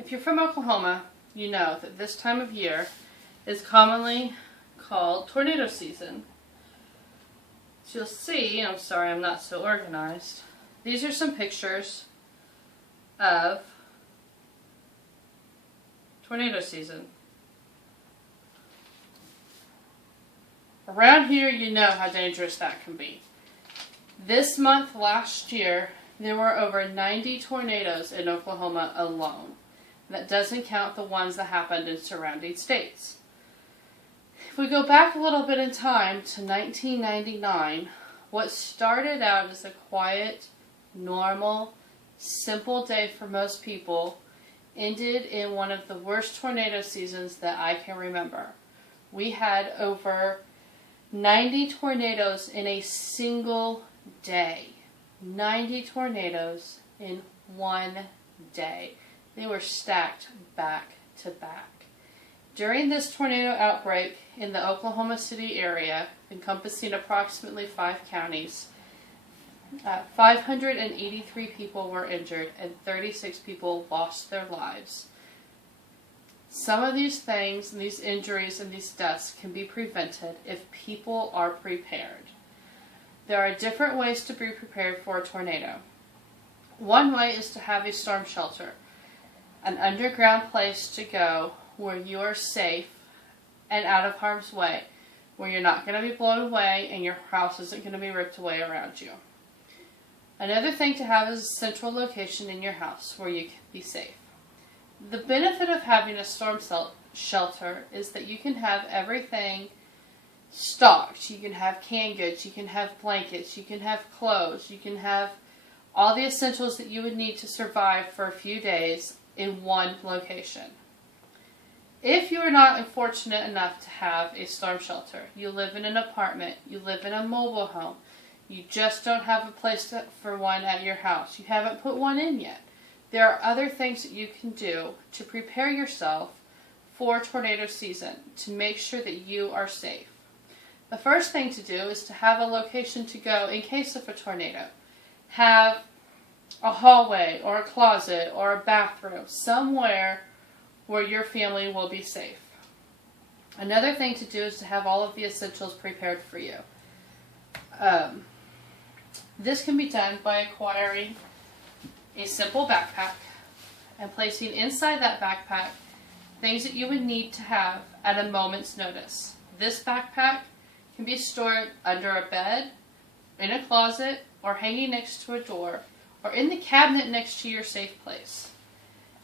If you're from Oklahoma, you know that this time of year is commonly called tornado season. So you'll see, I'm sorry I'm not so organized, these are some pictures of tornado season. Around here, you know how dangerous that can be. This month last year, there were over 90 tornadoes in Oklahoma alone. That doesn't count the ones that happened in surrounding states. If we go back a little bit in time to 1999, what started out as a quiet, normal, simple day for most people ended in one of the worst tornado seasons that I can remember. We had over 90 tornadoes in a single day. 90 tornadoes in one day. They were stacked back to back. During this tornado outbreak in the Oklahoma City area, encompassing approximately 5 counties, 583 people were injured and 36 people lost their lives. Some of these things, these injuries and these deaths can be prevented if people are prepared. There are different ways to be prepared for a tornado. One way is to have a storm shelter, an underground place to go where you are safe and out of harm's way, where you're not going to be blown away and your house isn't going to be ripped away around you. Another thing to have is a central location in your house where you can be safe. The benefit of having a storm shelter is that you can have everything stocked. You can have canned goods, you can have blankets, you can have clothes, you can have all the essentials that you would need to survive for a few days in one location. If you are not fortunate enough to have a storm shelter, you live in an apartment, you live in a mobile home, you just don't have a place for one at your house, you haven't put one in yet, there are other things that you can do to prepare yourself for tornado season to make sure that you are safe. The first thing to do is to have a location to go in case of a tornado. Have a hallway or a closet or a bathroom, somewhere where your family will be safe. Another thing to do is to have all of the essentials prepared for you. This can be done by acquiring a simple backpack and placing inside that backpack things that you would need to have at a moment's notice. This backpack can be stored under a bed, in a closet, or hanging next to a door, or in the cabinet next to your safe place.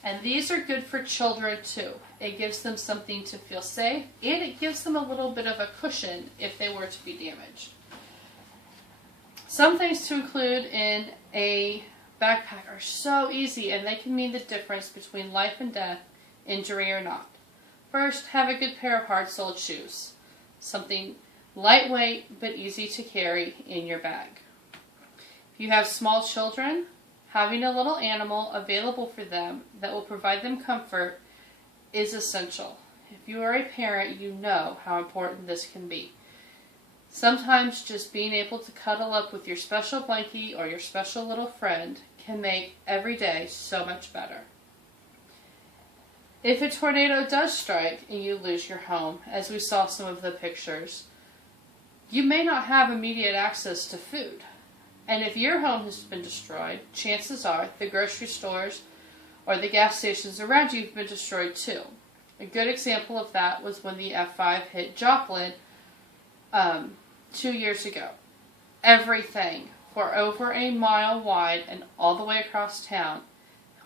And these are good for children too. It gives them something to feel safe, and it gives them a little bit of a cushion if they were to be damaged. Some things to include in a backpack are so easy, and they can mean the difference between life and death, injury or not. First, have a good pair of hard-soled shoes. Something lightweight but easy to carry in your bag. If you have small children, having a little animal available for them that will provide them comfort is essential. If you are a parent, you know how important this can be. Sometimes just being able to cuddle up with your special blankie or your special little friend can make every day so much better. If a tornado does strike and you lose your home, as we saw some of the pictures, you may not have immediate access to food. And if your home has been destroyed, chances are the grocery stores or the gas stations around you have been destroyed too. A good example of that was when the F5 hit Joplin 2 years ago. Everything for over a mile wide and all the way across town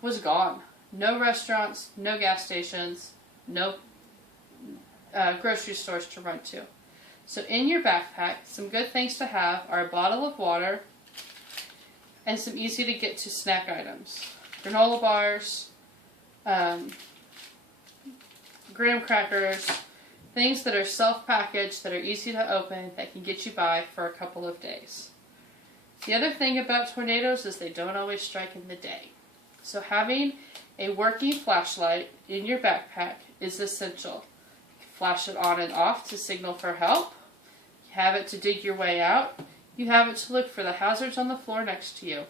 was gone. No restaurants, no gas stations, no grocery stores to run to. So in your backpack, some good things to have are a bottle of water and some easy to get to snack items. Granola bars, graham crackers, things that are self-packaged, that are easy to open, that can get you by for a couple of days. The other thing about tornadoes is they don't always strike in the day. So having a working flashlight in your backpack is essential. You can flash it on and off to signal for help. You have it to dig your way out. You have it to look for the hazards on the floor next to you.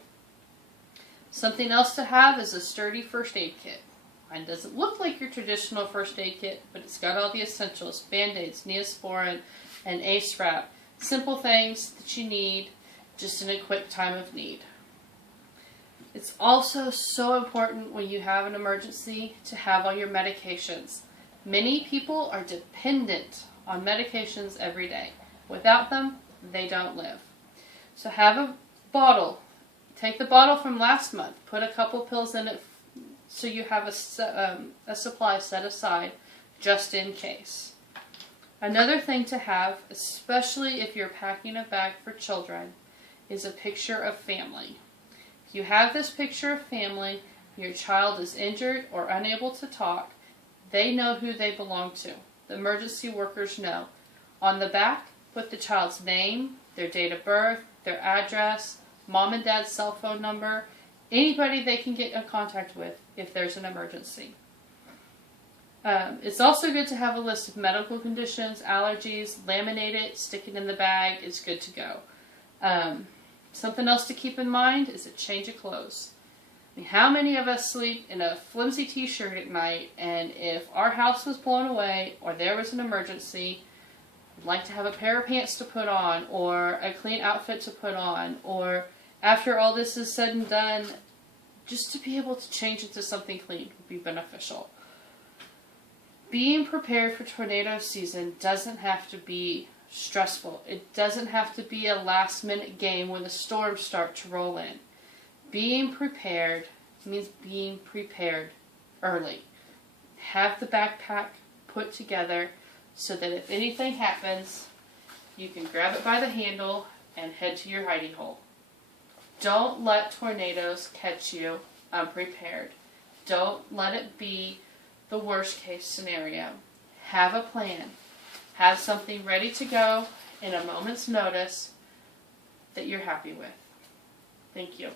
Something else to have is a sturdy first aid kit. Mine doesn't look like your traditional first aid kit, but it's got all the essentials: Band-Aids, Neosporin, and ACE wrap. Simple things that you need just in a quick time of need. It's also so important when you have an emergency to have all your medications. Many people are dependent on medications every day. Without them, they don't live. So have a bottle. Take the bottle from last month, put a couple pills in it so you have a supply set aside just in case. Another thing to have, especially if you're packing a bag for children, is a picture of family. If you have this picture of family, your child is injured or unable to talk, they know who they belong to. The emergency workers know. On the back, put the child's name, their date of birth, their address, mom and dad's cell phone number, anybody they can get in contact with if there's an emergency. It's also good to have a list of medical conditions, allergies, laminate it, stick it in the bag, it's good to go. Something else to keep in mind is a change of clothes. I mean, how many of us sleep in a flimsy t-shirt at night, and if our house was blown away or there was an emergency, we'd like to have a pair of pants to put on or a clean outfit to put on, or after all this is said and done, just to be able to change into something clean would be beneficial. Being prepared for tornado season doesn't have to be stressful. It doesn't have to be a last-minute game when the storms start to roll in. Being prepared means being prepared early. Have the backpack put together so that if anything happens, you can grab it by the handle and head to your hiding hole. Don't let tornadoes catch you unprepared. Don't let it be the worst case scenario. Have a plan. Have something ready to go in a moment's notice that you're happy with. Thank you.